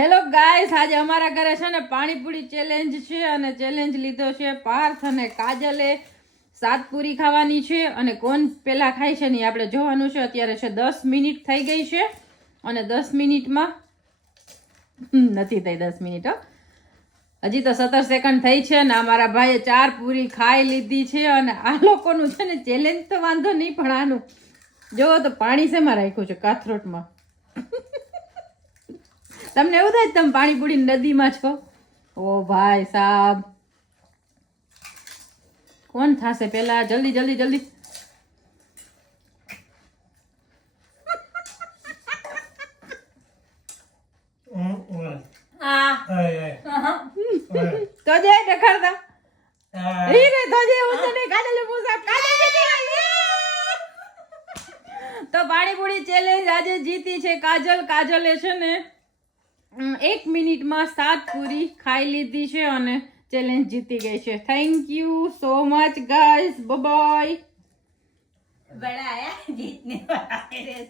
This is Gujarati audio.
હેલો ગાઈસ, આજે અમારા ઘરે છે ને પાણીપુરી ચેલેન્જ છે અને ચેલેન્જ લીધો છે પાર્થ અને કાજલે. 7 પૂરી ખાવાની છે અને કોણ પેલા ખાય છે ને આપણે જોવાનું છે. અત્યારે છે 10 મિનિટ થઈ ગઈ છે અને 10 મિનિટમાં નથી થઈ 10 મિનિટ, હજી તો 17 સેકન્ડ થઈ છે ને અમારા ભાઈએ 4 પૂરી ખાઈ લીધી છે. અને આ લોકોનું છે ને ચેલેન્જ તો વાંધો નહીં, પણ આનું જોવો તો પાણી શેમાં રાખ્યું છે, કાથરોટમાં. તમને એવું થાય તમે પાણીપુરી નદીમાં છો? ઓ ભાઈ સાહેબ, કોણ થશે પેલા? જલ્દી જલ્દી જલ્દી. તો જે ડખરતા હીરે તો જે ઉસને કાજલે પૂછા તો પાણીપુરી ચેલેન્જ આજે જીતી છે કાજલ. કાજલે છે ને 1 મિનિટમાં 7 પૂરી ખાઈ લીધી છે અને ચેલેન્જ જીતી ગઈ છે. Thank you so much guys, bye bye. बड़ा आया जीतने वाला है।